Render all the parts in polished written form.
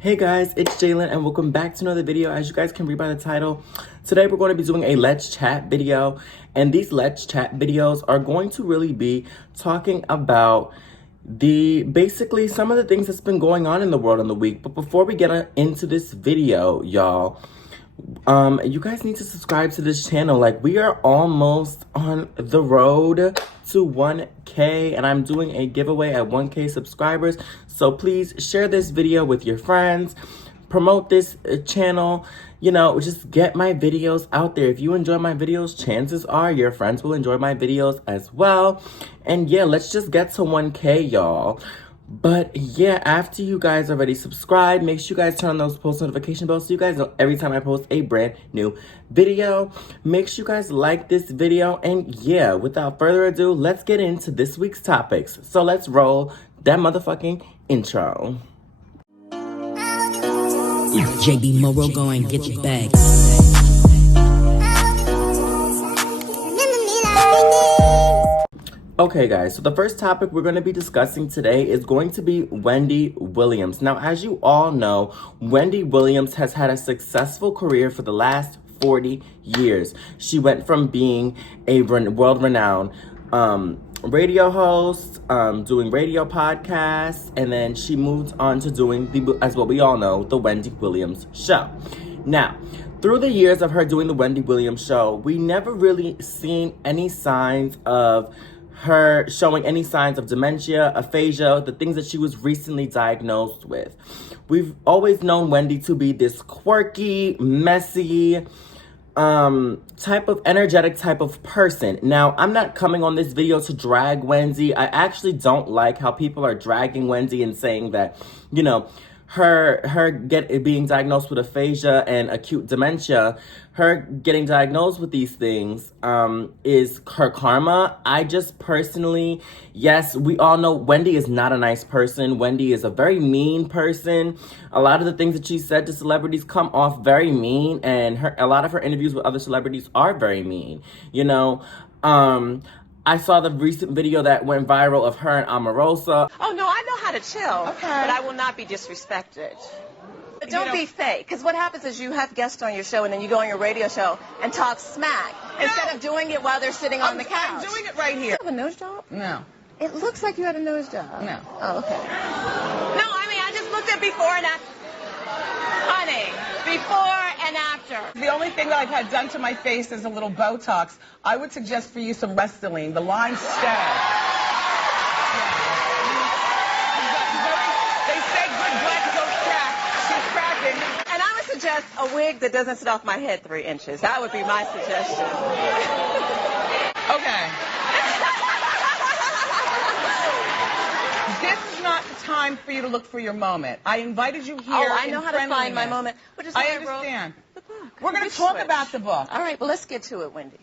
Hey guys, it's Jalen and welcome back to another video. As you guys can read by the title, today we're going to be doing a Let's Chat video. And these Let's Chat videos are going to really be talking about basically some of the things that's been going on in the world in the week. But before we get into this video, y'all, you guys need to subscribe to this channel. Like, we are almost on the road to 1K, and I'm doing a giveaway at 1K subscribers. So please share this video with your friends, promote this channel, you know, just get my videos out there. If you enjoy my videos, chances are your friends will enjoy my videos as well. And yeah, let's just get to 1K, y'all. But yeah, after you guys already subscribed, make sure you guys turn on those post notification bells so you guys know every time I post a brand new video. Make sure you guys like this video. And yeah, without further ado, let's get into this week's topics. So let's roll that motherfucking intro. JB Moro, go and get your bag. Okay guys, so the first topic we're going to be discussing today is going to be Wendy Williams. Now, as you all know, Wendy Williams has had a successful career for the last 40 years. She went from being a world-renowned radio host, doing radio podcasts, and then she moved on to doing, as what we all know, the Wendy Williams Show. Now, through the years of her doing the Wendy Williams Show, we never really seen any signs of her showing any signs of dementia, aphasia, the things that she was recently diagnosed with. We've always known Wendy to be this quirky, messy, energetic type of person. Now, I'm not coming on this video to drag Wendy. I actually don't like how people are dragging Wendy and saying that, you know, being diagnosed with aphasia and acute dementia, her getting diagnosed with these things is her karma. I just personally, yes, we all know Wendy is not a nice person. Wendy is a very mean person. A lot of the things that she said to celebrities come off very mean, and a lot of her interviews with other celebrities are very mean. You know, I saw the recent video that went viral of her and Omarosa. Oh, no, I know how to chill, okay, but I will not be disrespected. But don't be fake, because what happens is you have guests on your show, and then you go on your radio show and talk smack, instead of doing it while they're sitting on the couch. I'm doing it right here. You have a nose job? No. It looks like you had a nose job. No. Oh, okay. No, I mean, I just looked at before and after. Honey, before and after. The only thing that I've had done to my face is a little Botox. I would suggest for you some Restylane. The lines stay. They say good black don't crack. She's cracking. And I would suggest a wig that doesn't sit off my head 3 inches. That would be my suggestion. Okay. This is not the time for you to look for your moment. I invited you here. Oh, I know how to find my moment. I understand. The book. We're going to talk about the book. All right, well, let's get to it, Wendy.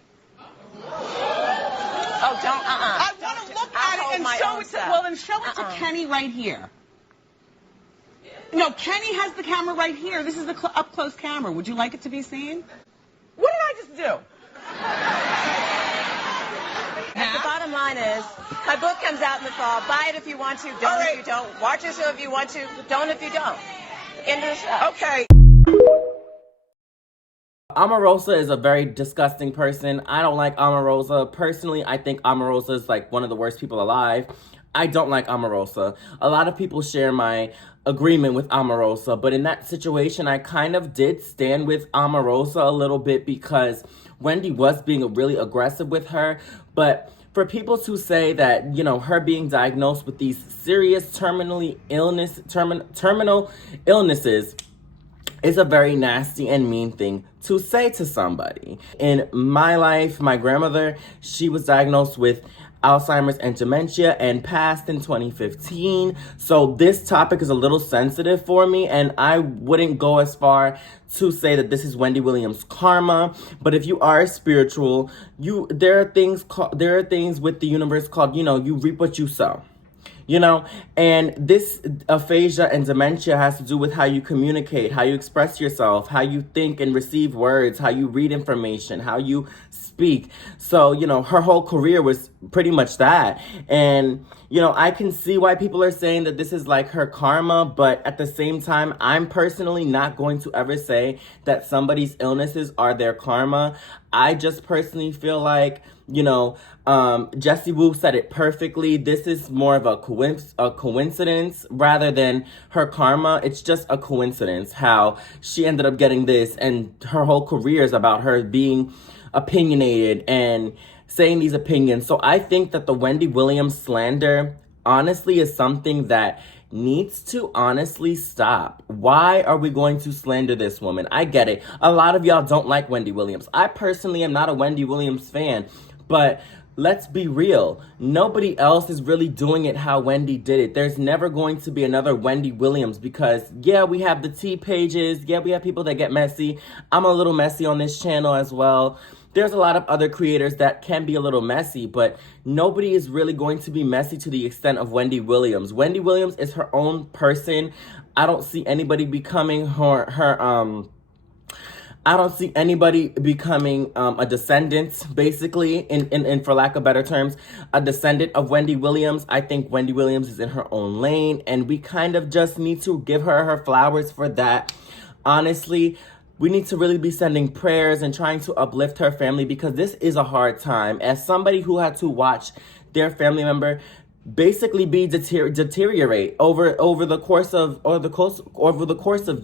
Oh, don't, I want to look at it and show it to, well, then show it to Kenny right here. No, Kenny has the camera right here. This is the up-close camera. Would you like it to be seen? What did I just do? The bottom line is, my book comes out in the fall. Buy it if you want to, don't if you don't. Watch the show if you want to, don't if you don't. End of the show. Okay. Omarosa is a very disgusting person. I don't like Omarosa. Personally, I think Omarosa is like one of the worst people alive. I don't like Omarosa. A lot of people share my agreement with Omarosa, but in that situation, I kind of did stand with Omarosa a little bit because Wendy was being really aggressive with her. But for people to say that, you know, her being diagnosed with these serious terminal illnesses is a very nasty and mean thing to say to somebody. In my life, my grandmother, she was diagnosed with Alzheimer's and dementia and passed in 2015. So this topic is a little sensitive for me, and I wouldn't go as far to say that this is Wendy Williams' karma. But if you are spiritual, there are things with the universe called, you know, you reap what you sow. you know? And this aphasia and dementia has to do with how you communicate, how you express yourself, how you think and receive words, how you read information, how you speak. So, you know, her whole career was pretty much that. And, you know, I can see why people are saying that this is like her karma, but at the same time, I'm personally not going to ever say that somebody's illnesses are their karma. I just personally feel like, you know, Jessie Woo said it perfectly. This is more of a coincidence rather than her karma. It's just a coincidence how she ended up getting this, and her whole career is about her being opinionated and saying these opinions. So I think that the Wendy Williams slander honestly is something that needs to honestly stop. Why are we going to slander this woman? I get it. A lot of y'all don't like Wendy Williams. I personally am not a Wendy Williams fan, but let's be real. Nobody else is really doing it how Wendy did it. There's never going to be another Wendy Williams because, yeah, we have the tea pages. Yeah, we have people that get messy. I'm a little messy on this channel as well. There's a lot of other creators that can be a little messy, but nobody is really going to be messy to the extent of Wendy Williams. Wendy Williams is her own person. I don't see anybody becoming I don't see anybody becoming a descendant, basically, in for lack of better terms, a descendant of Wendy Williams. I think Wendy Williams is in her own lane, and we kind of just need to give her her flowers for that. Honestly, we need to really be sending prayers and trying to uplift her family because this is a hard time. As somebody who had to watch their family member basically be deteriorate over the course of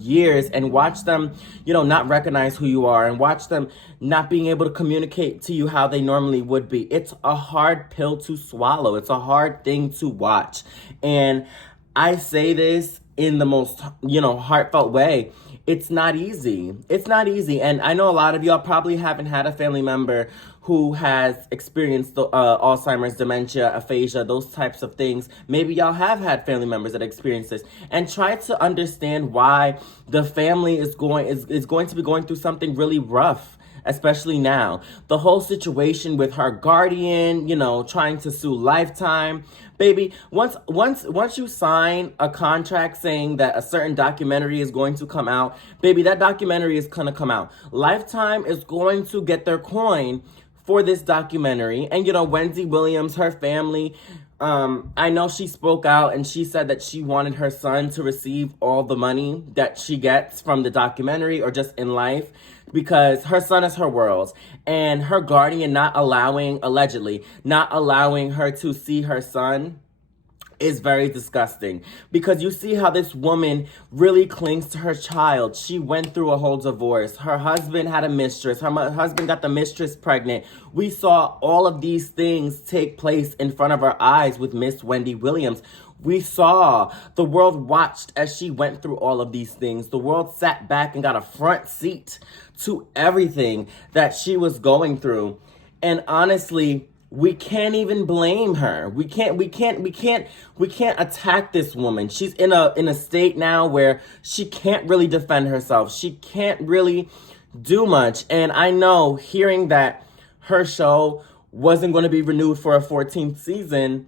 years, and watch them, you know, not recognize who you are, and watch them not being able to communicate to you how they normally would be. It's a hard pill to swallow. It's a hard thing to watch. And I say this in the most, you know, heartfelt way. It's not easy. It's not easy. And I know a lot of y'all probably haven't had a family member who has experienced Alzheimer's, dementia, aphasia, those types of things. Maybe y'all have had family members that experience this, and try to understand why the family is going to be going through something really rough. Especially now. The whole situation with her guardian, you know, trying to sue Lifetime. Baby, once you sign a contract saying that a certain documentary is going to come out, baby, that documentary is gonna come out. Lifetime is going to get their coin for this documentary. And, you know, Wendy Williams, her family, I know she spoke out and she said that she wanted her son to receive all the money that she gets from the documentary or just in life, because her son is her world, and her guardian allegedly not allowing her to see her son is very disgusting, because you see how this woman really clings to her child. She went through a whole divorce. Her husband had a mistress. Her husband got the mistress pregnant. We saw all of these things take place in front of our eyes with Miss Wendy Williams. We saw, the world watched as she went through all of these things. The world sat back and got a front seat to everything that she was going through. And honestly, we can't even blame her. We can't attack this woman. She's in a state now where she can't really defend herself. She can't really do much. And I know, hearing that her show wasn't going to be renewed for a 14th season,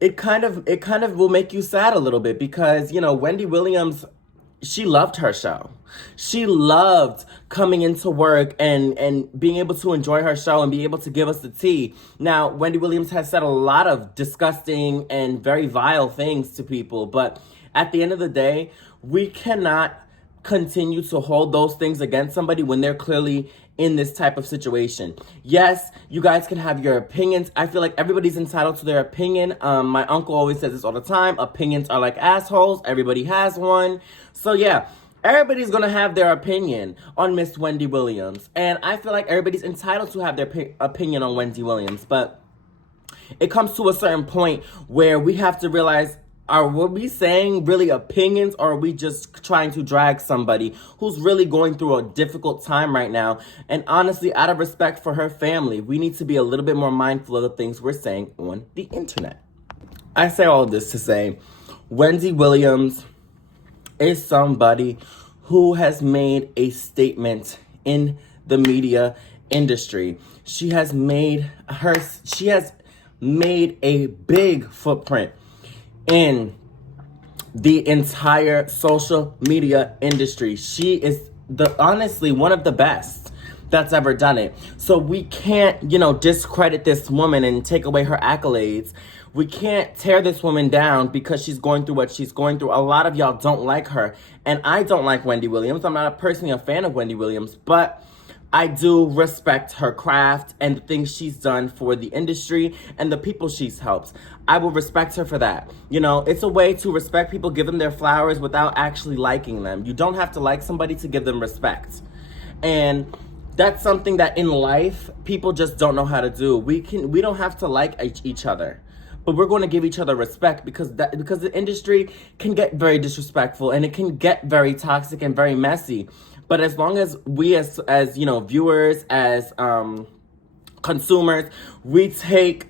it kind of will make you sad a little bit, because, you know, Wendy Williams, she loved her show. She loved coming into work and being able to enjoy her show and be able to give us the tea. Now, Wendy Williams has said a lot of disgusting and very vile things to people, but at the end of the day, we cannot continue to hold those things against somebody when they're clearly in this type of situation. Yes, you guys can have your opinions. I feel like everybody's entitled to their opinion. My uncle always says this all the time. Opinions are like assholes. Everybody has one. So yeah, everybody's gonna have their opinion on Miss Wendy Williams. And I feel like everybody's entitled to have their opinion on Wendy Williams. But it comes to a certain point where we have to realize, are we saying really opinions, or are we just trying to drag somebody who's really going through a difficult time right now? And honestly, out of respect for her family, we need to be a little bit more mindful of the things we're saying on the internet. I say all of this to say, Wendy Williams is somebody who has made a statement in the media industry. She has made a big footprint. in the entire social media industry. She is honestly one of the best that's ever done it. So we can't, discredit this woman and take away her accolades. We can't tear this woman down because she's going through what she's going through. A lot of y'all don't like her, and I don't like Wendy Williams. I'm not personally a fan of Wendy Williams, but I do respect her craft and the things she's done for the industry and the people she's helped. I will respect her for that. It's a way to respect people, give them their flowers without actually liking them. You don't have to like somebody to give them respect. And that's something that in life, people just don't know how to do. We don't have to like each other, but we're going to give each other respect because the industry can get very disrespectful and it can get very toxic and very messy. But as long as we as viewers, as consumers, we take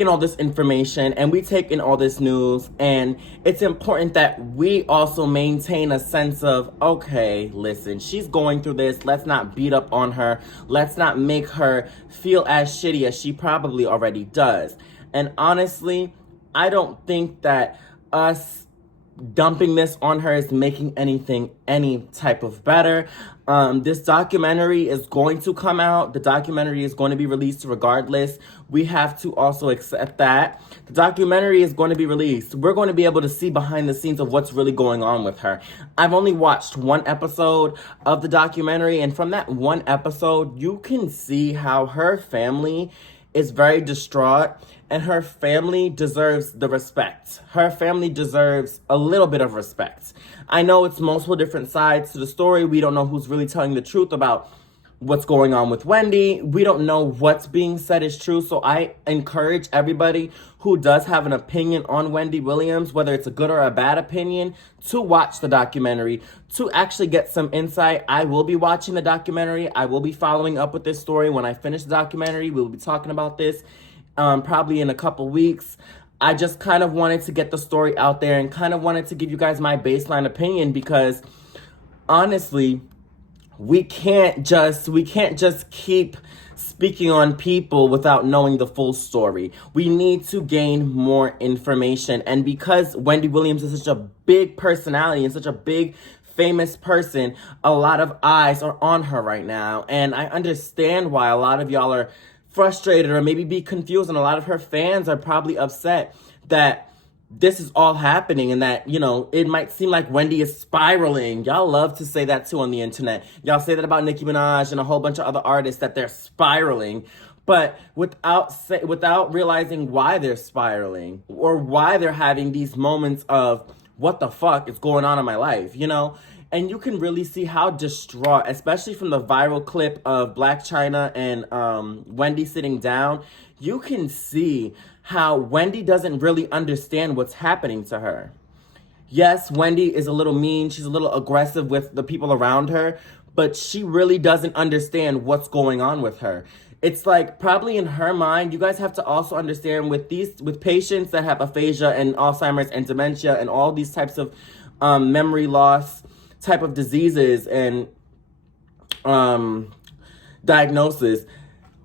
in all this information and we take in all this news, and it's important that we also maintain a sense of, okay, listen, she's going through this. Let's not beat up on her. Let's not make her feel as shitty as she probably already does. And honestly, I don't think that us dumping this on her is making anything any type of better. This documentary is going to come out. The documentary is going to be released regardless. We have to also accept that. The documentary is going to be released. We're going to be able to see behind the scenes of what's really going on with her. I've only watched one episode of the documentary, and from that one episode, you can see how her family is very distraught, and her family deserves the respect. Her family deserves a little bit of respect. I know it's multiple different sides to the story. We don't know who's really telling the truth about what's going on with Wendy. We don't know what's being said is true. So I encourage everybody who does have an opinion on Wendy Williams, whether it's a good or a bad opinion, to watch the documentary, to actually get some insight. I will be watching the documentary. I will be following up with this story. When I finish the documentary, we'll be talking about this probably in a couple weeks. I just kind of wanted to get the story out there and kind of wanted to give you guys my baseline opinion, because honestly, we can't just keep speaking on people without knowing the full story. We need to gain more information. And because Wendy Williams is such a big personality and such a big famous person, a lot of eyes are on her right now. And I understand why a lot of y'all are frustrated or maybe be confused, and a lot of her fans are probably upset that this is all happening and that, it might seem like Wendy is spiraling. Y'all love to say that too on the internet. Y'all say that about Nicki Minaj and a whole bunch of other artists, that they're spiraling, but without realizing why they're spiraling or why they're having these moments of what the fuck is going on in my life, And you can really see how distraught, especially from the viral clip of Black China and Wendy sitting down, you can see how Wendy doesn't really understand what's happening to her. Yes, Wendy is a little mean. She's a little aggressive with the people around her, but she really doesn't understand what's going on with her. It's like probably in her mind, you guys have to also understand with patients that have aphasia and Alzheimer's and dementia and all these types of memory loss type of diseases and diagnosis,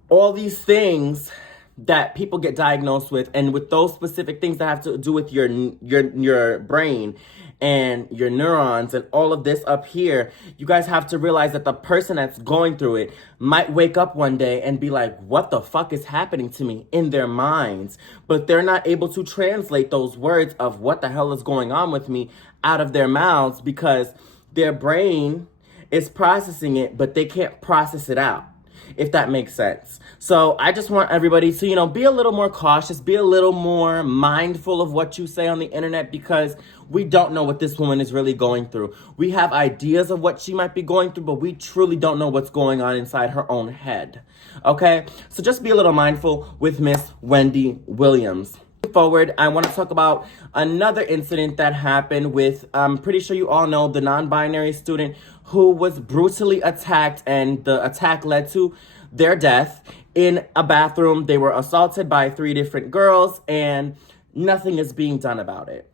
all these things that people get diagnosed with, and with those specific things that have to do with your brain and your neurons and all of this up here, you guys have to realize that the person that's going through it might wake up one day and be like, what the fuck is happening to me, in their minds, but they're not able to translate those words of what the hell is going on with me out of their mouths, because their brain is processing it, but they can't process it out, if that makes sense. So I just want everybody to, be a little more cautious, be a little more mindful of what you say on the internet, because we don't know what this woman is really going through. We have ideas of what she might be going through, but we truly don't know what's going on inside her own head. Okay? So just be a little mindful with Miss Wendy Williams. Forward, I want to talk about another incident that happened with, I'm pretty sure you all know, the non-binary student who was brutally attacked, and the attack led to their death in a bathroom. They were assaulted by 3 different girls, and nothing is being done about it.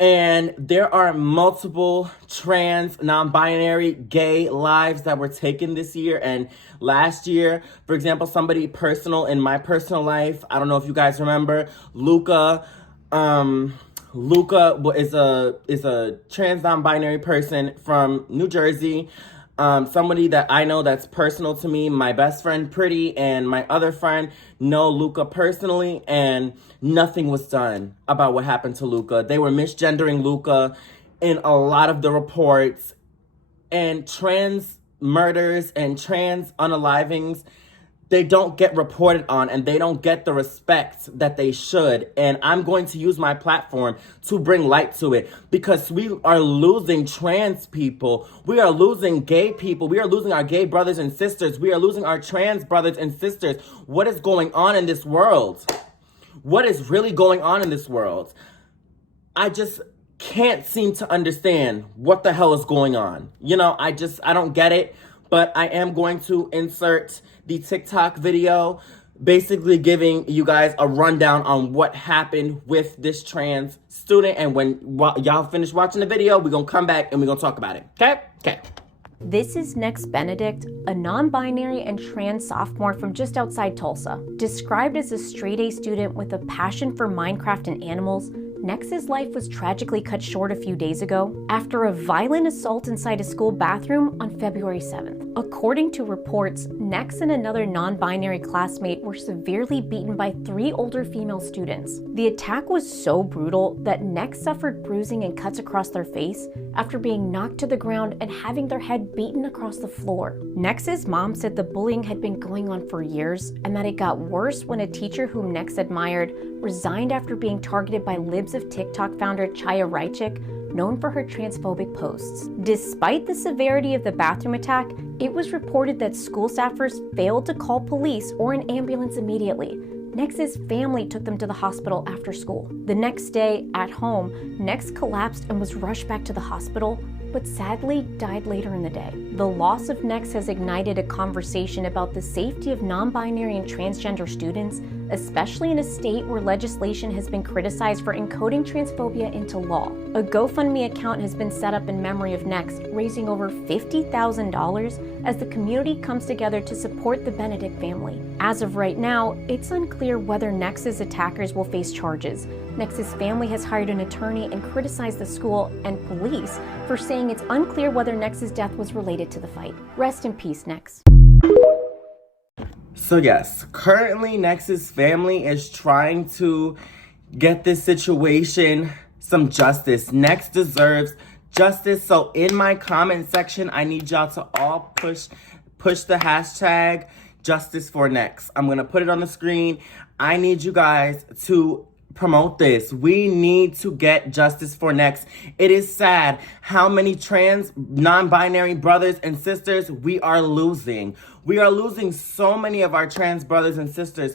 And there are multiple trans, non-binary, gay lives that were taken this year and last year. For example, somebody personal in my personal life, I don't know if you guys remember, Luca Luca is a trans non-binary person from New Jersey. Somebody that I know that's personal to me. My best friend Pretty and my other friend know Luca personally, and nothing was done about what happened to Luca. They were misgendering Luca in a lot of the reports, and trans murders and trans unalivings, they don't get reported on, and they don't get the respect that they should. And I'm going to use my platform to bring light to it, because we are losing trans people. We are losing gay people. We are losing our gay brothers and sisters. We are losing our trans brothers and sisters. What is going on in this world? What is really going on in this world? I just can't seem to understand what the hell is going on. You know, I don't get it. But I am going to insert the TikTok video, basically giving you guys a rundown on what happened with this trans student. And when y'all finish watching the video, we're going to come back and we're going to talk about it. Okay? Okay. This is Nex Benedict, a non-binary and trans sophomore from just outside Tulsa. Described as a straight-A student with a passion for Minecraft and animals, Nex's life was tragically cut short a few days ago after a violent assault inside a school bathroom on February 7th. According to reports, Nex and another non-binary classmate were severely beaten by 3 older female students. The attack was so brutal that Nex suffered bruising and cuts across their face after being knocked to the ground and having their head beaten across the floor. Nex's mom said the bullying had been going on for years and that it got worse when a teacher whom Nex admired resigned after being targeted by Libs of TikTok founder Chaya Raichik, known for her transphobic posts. Despite the severity of the bathroom attack, it was reported that school staffers failed to call police or an ambulance immediately. Nex's family took them to the hospital after school. The next day, at home, Nex collapsed and was rushed back to the hospital, but sadly died later in the day. The loss of Nex has ignited a conversation about the safety of non-binary and transgender students, especially in a state where legislation has been criticized for encoding transphobia into law. A GoFundMe account has been set up in memory of Nex, raising over $50,000 as the community comes together to support the Benedict family. As of right now, it's unclear whether Nex's attackers will face charges. Nex's family has hired an attorney and criticized the school and police for saying it's unclear whether Nex's death was related to the fight. Rest in peace, Nex. So yes, currently Nex's family is trying to get this situation some justice. Nex deserves justice. So in my comment section, I need y'all to all push the hashtag justice for Nex. I'm going to put it on the screen. I need you guys to promote this. We need to get justice for Nex. It is sad how many trans non-binary brothers and sisters we are losing. We are losing so many of our trans brothers and sisters,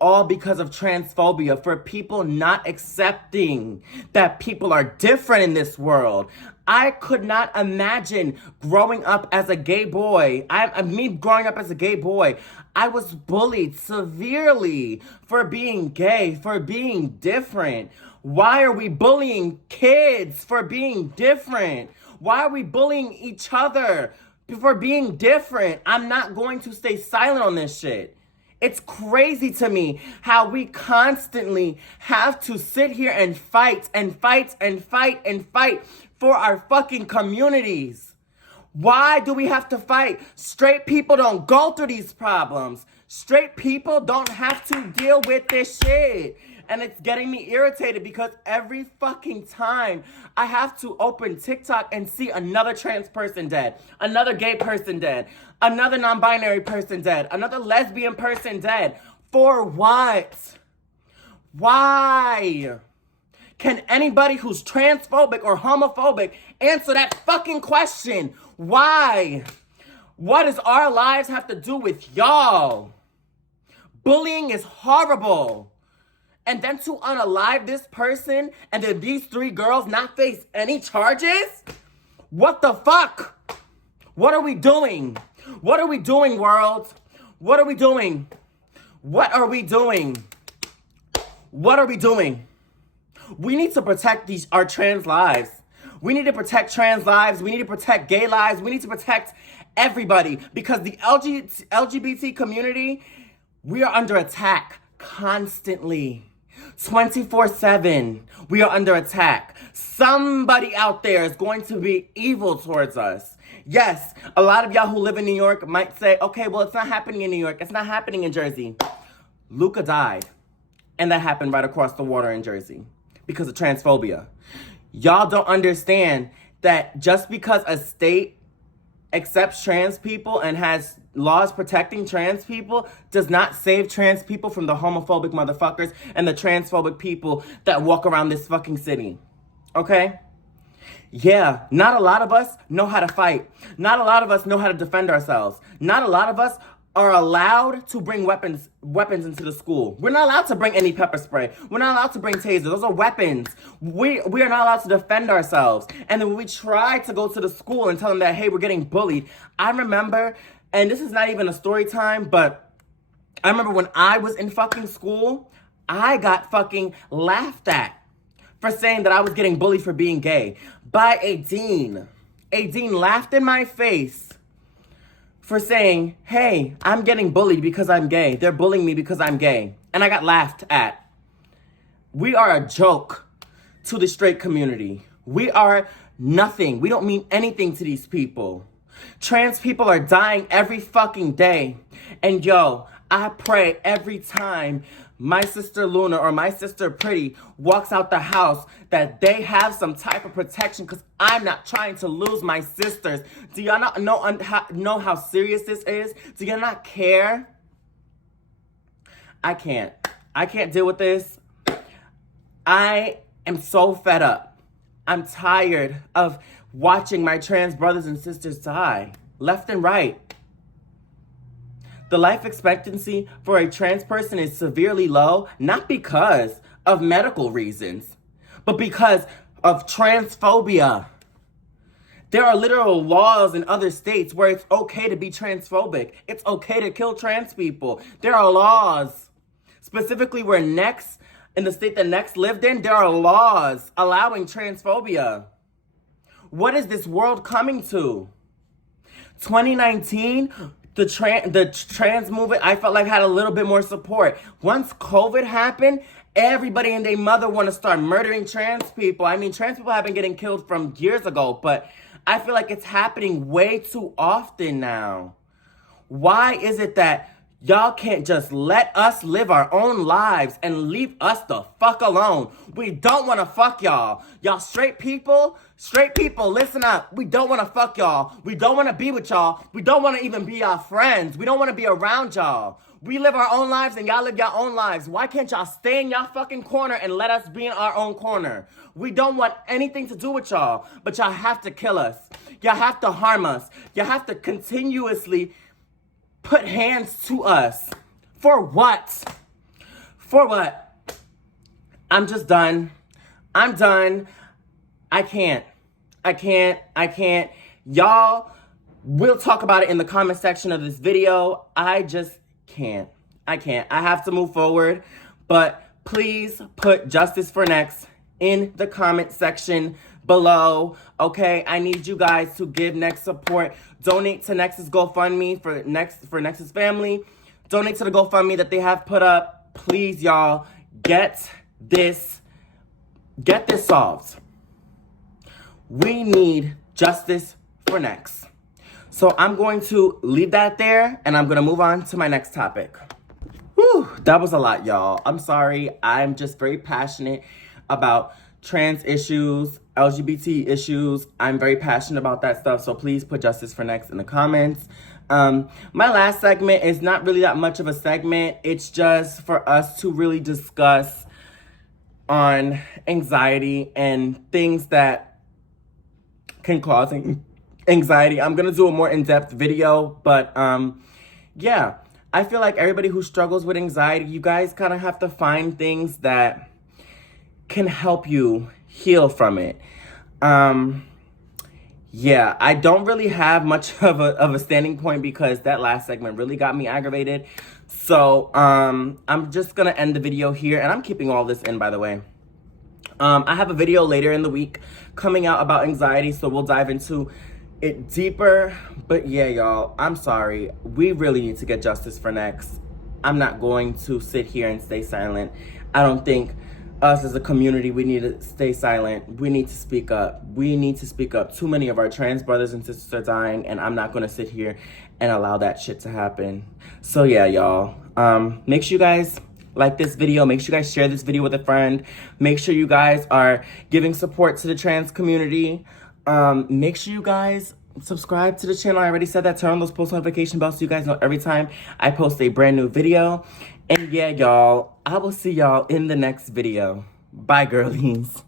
all because of transphobia, for people not accepting that people are different in this world. I could not imagine growing up as a gay boy. Me growing up as a gay boy, I was bullied severely for being gay, for being different. Why are we bullying kids for being different? Why are we bullying each other for being different? I'm not going to stay silent on this shit. It's crazy to me how we constantly have to sit here and fight and fight and fight and fight for our fucking communities. Why do we have to fight? Straight people don't go through these problems. Straight people don't have to deal with this shit. And it's getting me irritated because every fucking time I have to open TikTok and see another trans person dead, another gay person dead, another non-binary person dead, another lesbian person dead. For what? Why? Can anybody who's transphobic or homophobic answer that fucking question? Why? What does our lives have to do with y'all? Bullying is horrible. And then to unalive this person and then these 3 girls not face any charges? What the fuck? What are we doing? What are we doing, world? What are we doing? What are we doing? What are we doing? We need to protect our trans lives. We need to protect trans lives. We need to protect gay lives. We need to protect everybody, because the LGBT community, we are under attack constantly. 24/7, we are under attack. Somebody out there is going to be evil towards us. Yes, a lot of y'all who live in New York might say, okay, well, it's not happening in New York. It's not happening in Jersey. Luca died, and that happened right across the water in Jersey because of transphobia. Y'all don't understand that just because a state accepts trans people and has laws protecting trans people does not save trans people from the homophobic motherfuckers and the transphobic people that walk around this fucking city. Okay? Yeah, not a lot of us know how to fight. Not a lot of us know how to defend ourselves. Not a lot of us are allowed to bring weapons into the school. We're not allowed to bring any pepper spray. We're not allowed to bring tasers. Those are weapons. We are not allowed to defend ourselves. And then when we try to go to the school and tell them that, hey, we're getting bullied. I remember, and this is not even a story time, but I remember when I was in fucking school, I got fucking laughed at for saying that I was getting bullied for being gay by a dean. A dean laughed in my face for saying, hey, I'm getting bullied because I'm gay. They're bullying me because I'm gay. And I got laughed at. We are a joke to the straight community. We are nothing. We don't mean anything to these people. Trans people are dying every fucking day. And yo, I pray every time my sister Luna or my sister Pretty walks out the house that they have some type of protection, because I'm not trying to lose my sisters. Do y'all not know how serious this is? Do y'all not care? I can't deal with this. I am so fed up. I'm tired of watching my trans brothers and sisters die left and right. The life expectancy for a trans person is severely low, not because of medical reasons, but because of transphobia. There are literal laws in other states where it's okay to be transphobic. It's okay to kill trans people. There are laws, specifically where Nex, in the state that Nex lived in, there are laws allowing transphobia. What is this world coming to? 2019, the trans movement, I felt like had a little bit more support. Once COVID happened, everybody and their mother want to start murdering trans people. I mean, trans people have been getting killed from years ago, but I feel like it's happening way too often now. Why is it that y'all can't just let us live our own lives and leave us the fuck alone? We don't want to fuck y'all. Y'all straight people, listen up. We don't want to fuck y'all. We don't want to be with y'all. We don't want to even be our friends. We don't want to be around y'all. We live our own lives and y'all live your own lives. Why can't y'all stay in y'all fucking corner and let us be in our own corner? We don't want anything to do with y'all, but y'all have to kill us. Y'all have to harm us. Y'all have to continuously put hands to us. For what? For what? I'm just done. I'm done. I can't. Y'all, we'll talk about it in the comment section of this video. I just can't. I have to move forward. But please put Justice for Nex in the comment section below. Okay, I need you guys to give Nex support. Donate to Nex's GoFundMe for Nex's family. Donate to the GoFundMe that they have put up. Please, y'all, get this solved. We need justice for Nex. So I'm going to leave that there, and I'm going to move on to my next topic. Whew, that was a lot, y'all. I'm sorry. I'm just very passionate about trans issues, LGBT issues. I'm very passionate about that stuff, so please put Justice for Nex in the comments. My last segment is not really that much of a segment. It's just for us to really discuss on anxiety and things that can cause anxiety. I'm gonna do a more in-depth video, but yeah, I feel like everybody who struggles with anxiety, you guys kind of have to find things that can help you heal from it. Yeah, I don't really have much of a standing point because that last segment really got me aggravated. So I'm just gonna end the video here, and I'm keeping all this in, by the way. I have a video later in the week coming out about anxiety, so we'll dive into it deeper. But yeah, y'all, I'm sorry. We really need to get justice for Nex. I'm not going to sit here and stay silent. I don't think us as a community, we need to stay silent. We need to speak up. We need to speak up. Too many of our trans brothers and sisters are dying, and I'm not gonna sit here and allow that shit to happen. So yeah, y'all. Make sure you guys like this video. Make sure you guys share this video with a friend. Make sure you guys are giving support to the trans community. Make sure you guys subscribe to the channel. I already said that. Turn on those post notification bells so you guys know every time I post a brand new video. And yeah, y'all, I will see y'all in the next video. Bye, girlies.